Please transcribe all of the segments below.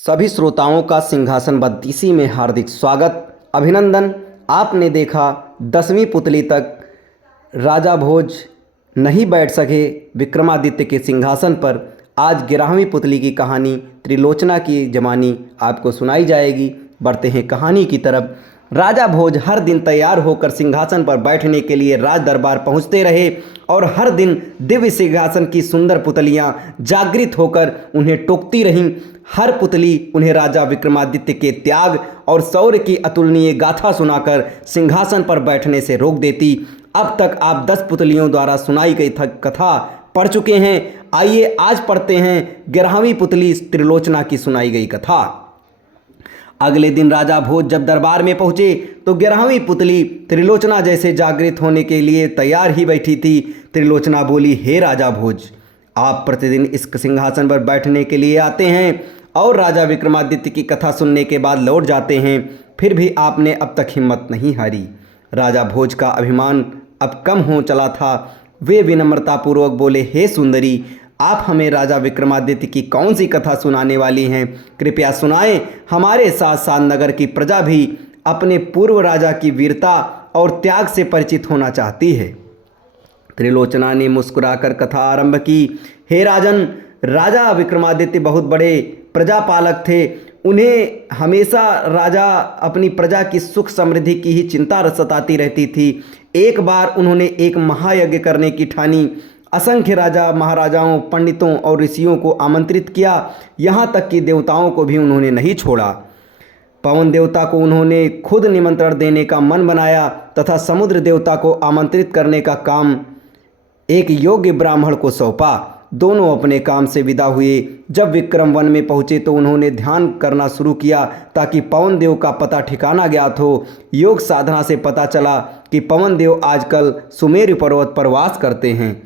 सभी श्रोताओं का सिंहासन बत्तीसी में हार्दिक स्वागत, अभिनंदन। आपने देखा 10वीं पुतली तक राजा भोज नहीं बैठ सके विक्रमादित्य के सिंहासन पर। आज 11वीं पुतली की कहानी त्रिलोचना की जमानी आपको सुनाई जाएगी। बढ़ते हैं कहानी की तरफ। राजा भोज हर दिन तैयार होकर सिंहासन पर बैठने के लिए राज दरबार पहुंचते रहे और हर दिन दिव्य सिंहासन की सुंदर पुतलियां जागृत होकर उन्हें टोकती रहीं। हर पुतली उन्हें राजा विक्रमादित्य के त्याग और शौर्य की अतुलनीय गाथा सुनाकर सिंहासन पर बैठने से रोक देती। अब तक आप 10 पुतलियों द्वारा सुनाई गई कथा पढ़ चुके हैं। आइए आज पढ़ते हैं 11वीं पुतली त्रिलोचना की सुनाई गई कथा। अगले दिन राजा भोज जब दरबार में पहुंचे तो 11वीं पुतली त्रिलोचना जैसे जागृत होने के लिए तैयार ही बैठी थी। त्रिलोचना बोली, हे राजा भोज, आप प्रतिदिन इस सिंहासन पर बैठने के लिए आते हैं और राजा विक्रमादित्य की कथा सुनने के बाद लौट जाते हैं, फिर भी आपने अब तक हिम्मत नहीं हारी। राजा भोज का अभिमान अब कम हो चला था। वे विनम्रतापूर्वक बोले, हे सुंदरी, आप हमें राजा विक्रमादित्य की कौन सी कथा सुनाने वाली हैं? कृपया सुनाएं। हमारे साथ साथ नगर की प्रजा भी अपने पूर्व राजा की वीरता और त्याग से परिचित होना चाहती है। त्रिलोचना ने मुस्कुराकर कथा आरंभ की। हे राजन, राजा विक्रमादित्य बहुत बड़े प्रजापालक थे। उन्हें हमेशा राजा अपनी प्रजा की सुख समृद्धि की ही चिंता सताती रहती थी। एक बार उन्होंने एक महायज्ञ करने की ठानी। असंख्य राजा महाराजाओं, पंडितों और ऋषियों को आमंत्रित किया। यहाँ तक कि देवताओं को भी उन्होंने नहीं छोड़ा। पवन देवता को उन्होंने खुद निमंत्रण देने का मन बनाया तथा समुद्र देवता को आमंत्रित करने का काम एक योग्य ब्राह्मण को सौंपा। दोनों अपने काम से विदा हुए। जब विक्रम वन में पहुँचे तो उन्होंने ध्यान करना शुरू किया ताकि पवन देव का पता ठिकाना ज्ञात हो। योग साधना से पता चला कि पवन देव आजकल सुमेरु पर्वत पर वास करते हैं।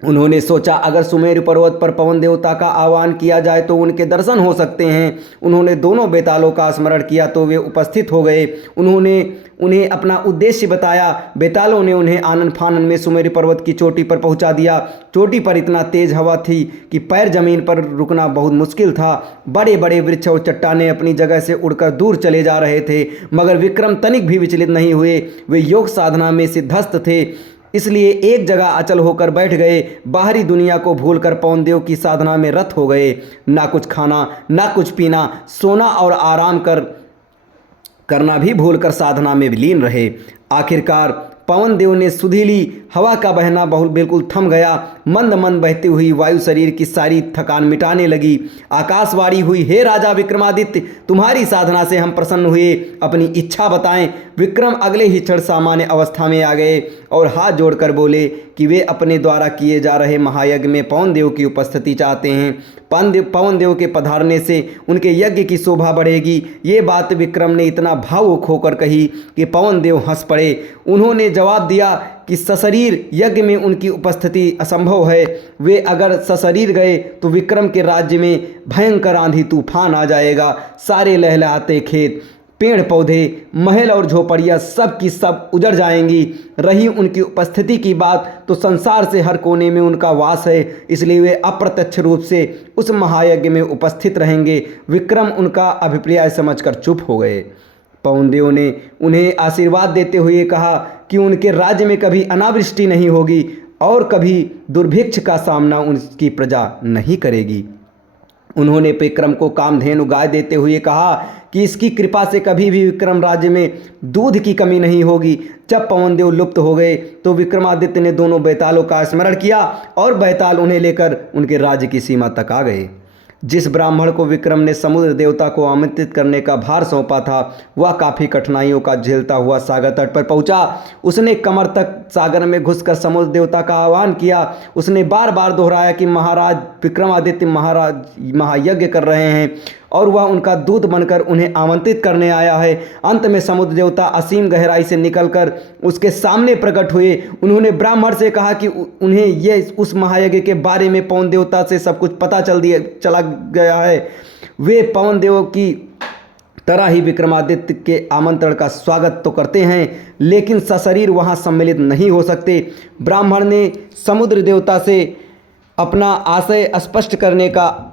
उन्होंने सोचा, अगर सुमेरु पर्वत पर पवन देवता का आह्वान किया जाए तो उनके दर्शन हो सकते हैं। उन्होंने दोनों बेतालों का स्मरण किया तो वे उपस्थित हो गए। उन्होंने उन्हें अपना उद्देश्य बताया। बेतालों ने उन्हें आनन फानन में सुमेरु पर्वत की चोटी पर पहुंचा दिया। चोटी पर इतना तेज हवा थी कि पैर जमीन पर रुकना बहुत मुश्किल था। बड़े बड़े वृक्ष और चट्टानें अपनी जगह से उड़कर दूर चले जा रहे थे, मगर विक्रम तनिक भी विचलित नहीं हुए। वे योग साधना में सिद्धस्त थे, इसलिए एक जगह अचल होकर बैठ गए। बाहरी दुनिया को भूलकर पवन देव की साधना में रत हो गए। ना कुछ खाना, ना कुछ पीना, सोना और आराम करना भी भूलकर साधना में विलीन रहे। आखिरकार पवन देव ने सुधीली हवा का बहना बिल्कुल थम गया। मंद मंद बहती हुई वायु शरीर की सारी थकान मिटाने लगी। आकाशवाणी हुई, हे राजा विक्रमादित्य, तुम्हारी साधना से हम प्रसन्न हुए, अपनी इच्छा बताएं। विक्रम अगले ही क्षण सामान्य अवस्था में आ गए और हाथ जोड़कर बोले कि वे अपने द्वारा किए जा रहे महायज्ञ में पवन देव की उपस्थिति चाहते हैं। पवन देव के पधारने से उनके यज्ञ की शोभा बढ़ेगी। ये बात विक्रम ने इतना भावुक होकर कही कि पवन देव हंस पड़े। उन्होंने जवाब दिया कि सशरीर यज्ञ में उनकी उपस्थिति असंभव है। वे अगर सशरीर गए तो विक्रम के राज्य में भयंकर आंधी तूफान आ जाएगा। सारे लहलहाते खेत, पेड़ पौधे, महल और झोपड़ियाँ सब की सब उजड़ जाएंगी। रही उनकी उपस्थिति की बात तो संसार से हर कोने में उनका वास है, इसलिए वे अप्रत्यक्ष रूप से उस महायज्ञ में उपस्थित रहेंगे। विक्रम उनका अभिप्राय समझकर चुप हो गए। पवन देव ने उन्हें आशीर्वाद देते हुए कहा कि उनके राज्य में कभी अनावृष्टि नहीं होगी और कभी दुर्भिक्ष का सामना उनकी प्रजा नहीं करेगी। उन्होंने विक्रम को कामधेनु गाय देते हुए कहा कि इसकी कृपा से कभी भी विक्रम राज्य में दूध की कमी नहीं होगी। जब पवन देव लुप्त हो गए तो विक्रमादित्य ने दोनों बेतालों का स्मरण किया और बेताल उन्हें लेकर उनके राज्य की सीमा तक आ गए। जिस ब्राह्मण को विक्रम ने समुद्र देवता को आमंत्रित करने का भार सौंपा था, वह काफ़ी कठिनाइयों का झेलता हुआ सागर तट पर पहुंचा। उसने कमर तक सागर में घुसकर समुद्र देवता का आह्वान किया। उसने बार बार दोहराया कि महाराज विक्रमादित्य महायज्ञ कर रहे हैं और वह उनका दूत बनकर उन्हें आमंत्रित करने आया है। अंत में समुद्र देवता असीम गहराई से निकलकर उसके सामने प्रकट हुए। उन्होंने ब्राह्मण से कहा कि उन्हें यह उस महायज्ञ के बारे में पवन देवता से सब कुछ पता चला गया है। वे पवन देव की तरह ही विक्रमादित्य के आमंत्रण का स्वागत तो करते हैं, लेकिन सशरीर वहां सम्मिलित नहीं हो सकते। ब्राह्मण ने समुद्र देवता से अपना आशय स्पष्ट करने का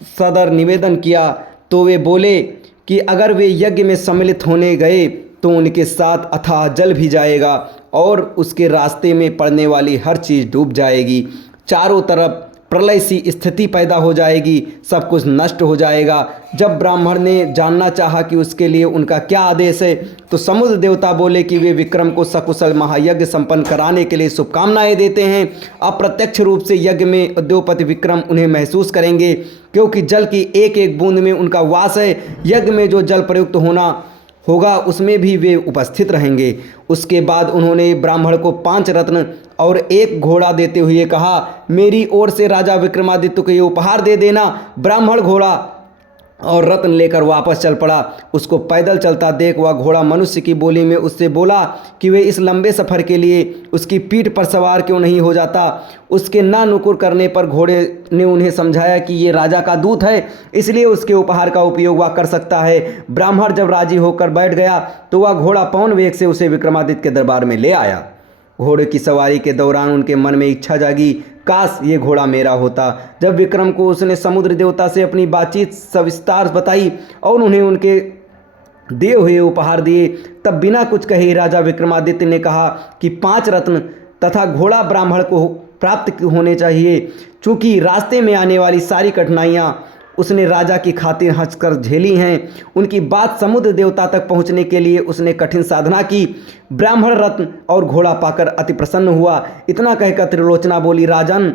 सदर निवेदन किया तो वे बोले कि अगर वे यज्ञ में सम्मिलित होने गए तो उनके साथ अथाह जल भी जाएगा और उसके रास्ते में पड़ने वाली हर चीज़ डूब जाएगी। चारों तरफ प्रलय सी स्थिति पैदा हो जाएगी, सब कुछ नष्ट हो जाएगा। जब ब्राह्मण ने जानना चाहा कि उसके लिए उनका क्या आदेश है तो समुद्र देवता बोले कि वे विक्रम को सकुशल महायज्ञ संपन्न कराने के लिए शुभकामनाएं देते हैं। अप्रत्यक्ष रूप से यज्ञ में उद्योगपति विक्रम उन्हें महसूस करेंगे, क्योंकि जल की एक एक बूंद में उनका वास है। यज्ञ में जो जल प्रयुक्त होना होगा उसमें भी वे उपस्थित रहेंगे। उसके बाद उन्होंने ब्राह्मण को 5 रत्न और 1 घोड़ा देते हुए कहा, मेरी ओर से राजा विक्रमादित्य को ये उपहार दे देना। ब्राह्मण घोड़ा और रत्न लेकर वापस चल पड़ा। उसको पैदल चलता देख वह घोड़ा मनुष्य की बोली में उससे बोला कि वे इस लंबे सफ़र के लिए उसकी पीठ पर सवार क्यों नहीं हो जाता। उसके ना नुकुर करने पर घोड़े ने उन्हें समझाया कि ये राजा का दूत है, इसलिए उसके उपहार का उपयोग वह कर सकता है। ब्राह्मण जब राजी होकर बैठ गया तो वह घोड़ा पवन वेग से उसे विक्रमादित्य के दरबार में ले आया। घोड़े की सवारी के दौरान उनके मन में इच्छा जागी, काश ये घोड़ा मेरा होता। जब विक्रम को उसने समुद्र देवता से अपनी बातचीत सविस्तार बताई और उन्हें उनके दिए हुए उपहार दिए, तब बिना कुछ कहे राजा विक्रमादित्य ने कहा कि 5 रत्न तथा घोड़ा ब्राह्मण को प्राप्त होने चाहिए। चूँकि रास्ते में आने वाली सारी कठिनाइयाँ उसने राजा की खातिर हंसकर झेली हैं, उनकी बात समुद्र देवता तक पहुंचने के लिए उसने कठिन साधना की। ब्राह्मण रत्न और घोड़ा पाकर अति प्रसन्न हुआ। इतना कहकर त्रिलोचना बोली, राजन,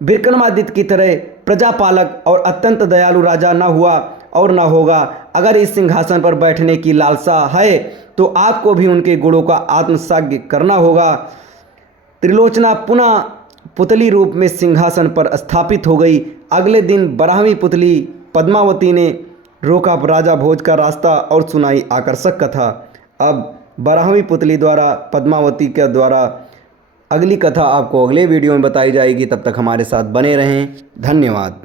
विक्रमादित्य की तरह प्रजापालक और अत्यंत दयालु राजा न हुआ और न होगा। अगर इस सिंहासन पर बैठने की लालसा है तो आपको भी उनके गुणों का आत्मसात करना होगा। त्रिलोचना पुनः पुतली रूप में सिंहासन पर स्थापित हो गई। अगले दिन 12वीं पुतली पद्मावती ने रोका राजा भोज का रास्ता और सुनाई आकर्षक कथा। अब 12वीं पुतली द्वारा पद्मावती के द्वारा अगली कथा आपको अगले वीडियो में बताई जाएगी। तब तक हमारे साथ बने रहें। धन्यवाद।